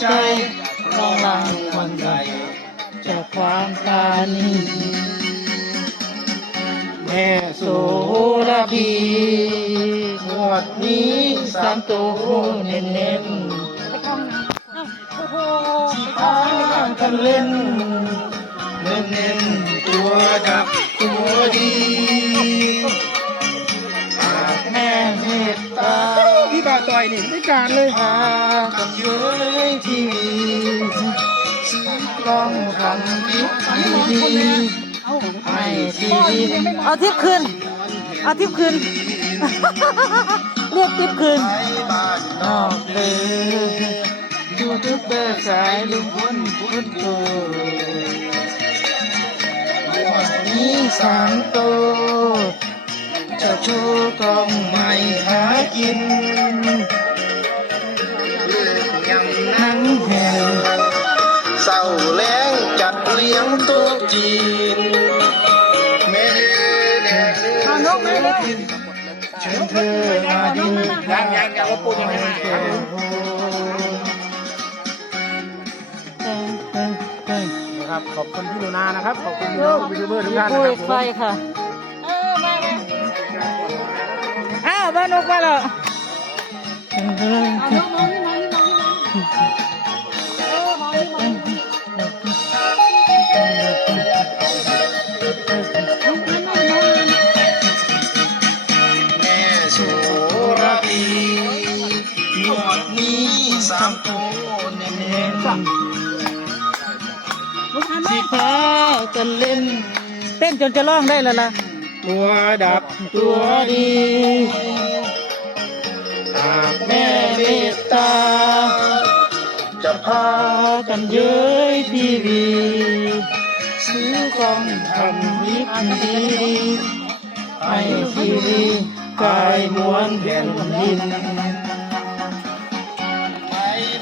ใจลองลังวันใดจากความปรานีแม่โสระพีงวดนี้สามตัวเน้นเน้นๆโอ้โหพากันเล่นเล่นเล่นตัวดับตัวดีหากแม่เมตตาพี่บ่าวต่อยนี่ได้การเลยพากันเย้ย เอาทิปคืน เอาทิปคืน เรียกทิปคืนไปบ้านนอกเลยยูทูบเบอร์สายลุงพลพุทโธวันนี้สามโตวจะโชว์กล้องไม่หากินเลือกยำหนังแห่งเศร้าแล้งจัด เลี้ยงโต๊ะจีนเมเดแดงเดือดเสือกินเชิญเธอมาดินยังยังยังว่าปูยังไม่มาครับขอบคุณพี่หนูนานะครับขอบคุณพี่น้องยูทูบเบอร์ทุกท่านนะครับไฟค่ะอ้าวบ้านนกมาแล้ว นี้สามตัวเน้นๆสิพากันเล่น เต้นจนจะร้องได้แล้วล่ะ ตัวดับตัวดีหากแม่เมตตา จะพากันเย้ยทีวีซื้อกล้องทำวิปดีให้ทีวีกายมวนแผ่นดิน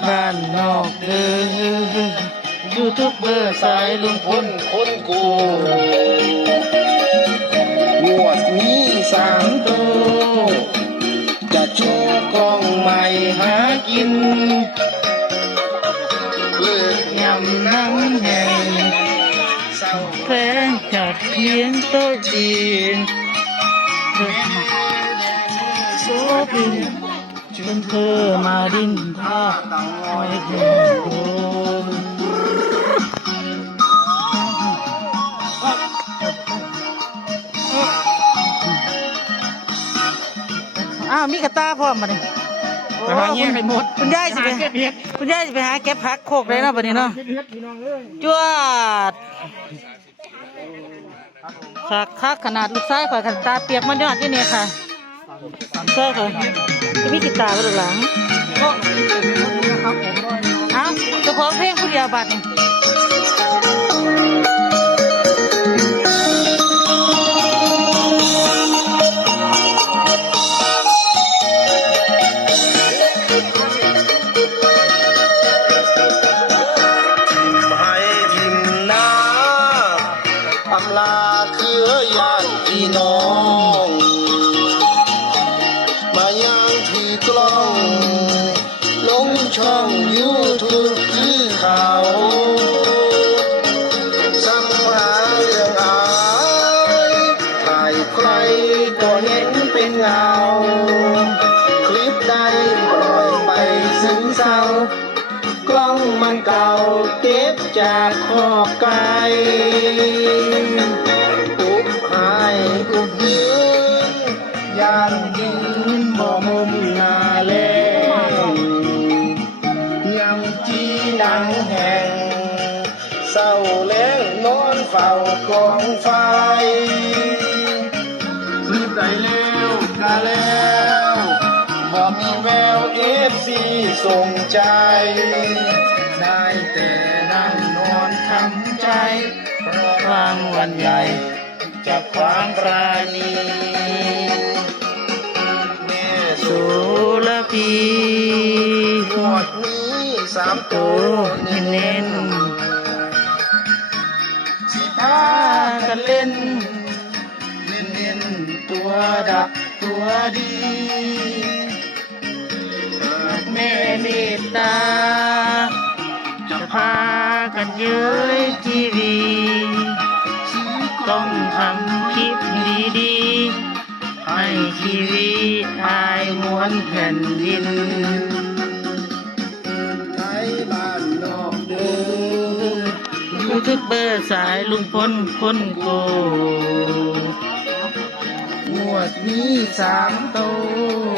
บ้านนอกเด้อยูทูบเบอร์สายลุงพลคนกูงวดนี้สามโตวจะโชว์กล้องใหม่หากิน เลิกยำน้ำแห้งเศร้าแพงจัดเพียงโต๊ะจีนโซบิน ชวนเธอมาดินทาหอยแห้งโดนอ้าวมีกระตาพร้อมมาเนี่ยแต่ว่าเงี้ยให้หมดคุณยายสิไปเก็บเห็ดคุณยายสิไปหาเก็บผักโคกเลยเนาะบัดนี้เนาะเก็บเห็ดพี่น้องเอ้ยจวดคักคักขนาดลูกชายข่อยขันตาเปียกมันยอดที่นี่ค่ะ ใช่ค่ะจะมีกีตาร์ไว้ดูหลังเอ้าเจ้าของเพลงผู้เดียวบัดนี่ จากขอไก่อุบหายอุบยืนยานยืนบ่มุมนาแลยังจีนังแห่งเศร้าแล้งนอนเฝ้ากองไฟรีบได้แล้วกาแล้วบ่มีแววเอฟซีส่งใจได้ วันใหญ่จากความปราณีแม่สุรพีหมดนี้สามตัวเน้นสิพากันเล่น เล่นเล่นตัวดักตัวดีหากแม่เมตตาดเย้ยทีวี ต้องทำคลิปดีๆ ให้ทีวีอายมวนแผ่นดินไทยบ้านนอกเด้อยูทูบเบอร์สายลุงพลคนโกงวดนี้สามโตว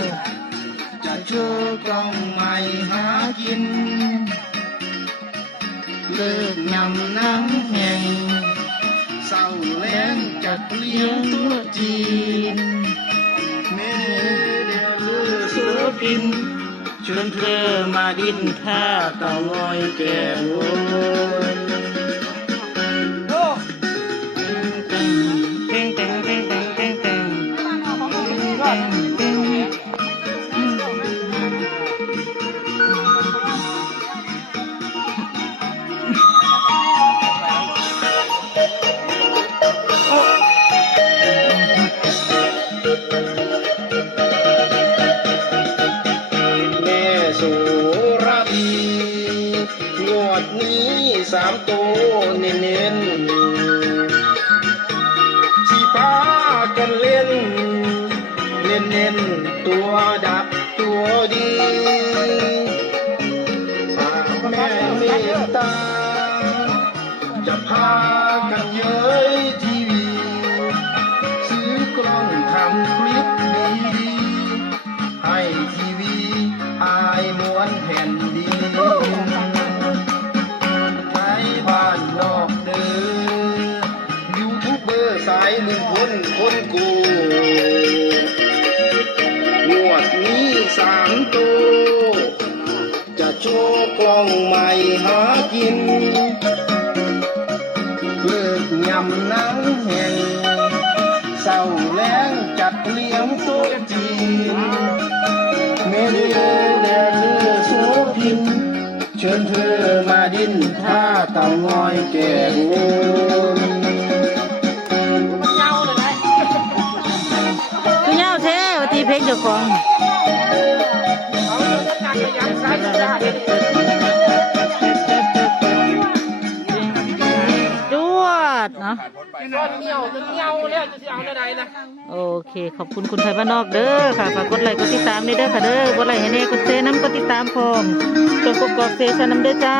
จะเชื่อกล้องใหม่หากิน เลิกยำน้ำแห้ง เศร้าแล้งจัดเลี้ยงตัวจีนแม่เดียวเลือเสือพินชวนเธอมาดินท่าต่างอยแก้ว ตัวดับตัวดีหากแม่เมตตา จะพากันเย้ยทีวี ซื้อกล้องทำคลิปดีๆให้ทีวีอายมวนแผ่นดินไทยบ้านนอกเด้อยูทูบเบอร์สายลุงพลคนกูำหนังแห่งเศร้าแล้งจัดเลี้ยงโต๊ะจีนเมเดเดเลือโสพิน เชิญเธอมาดินท่าเต่างอยแก่โวนคือเงาแท้ว่าตีเพลงเจ้าของ ดเนาะเหี่ยวจะเหี่ยวแล้วจะเอาอะไรล่ะโอเค ขอบคุณคุณไทยบ้านนอกเด้อค่ะฝากกดไลค์กดติดตามด้วยเด้อค่ะเด้อกดไลค์ให้แน่กดแชร์น้ำกดติดตามพร้อมจนกดกรอกเซชันน้ำเด้อจ้า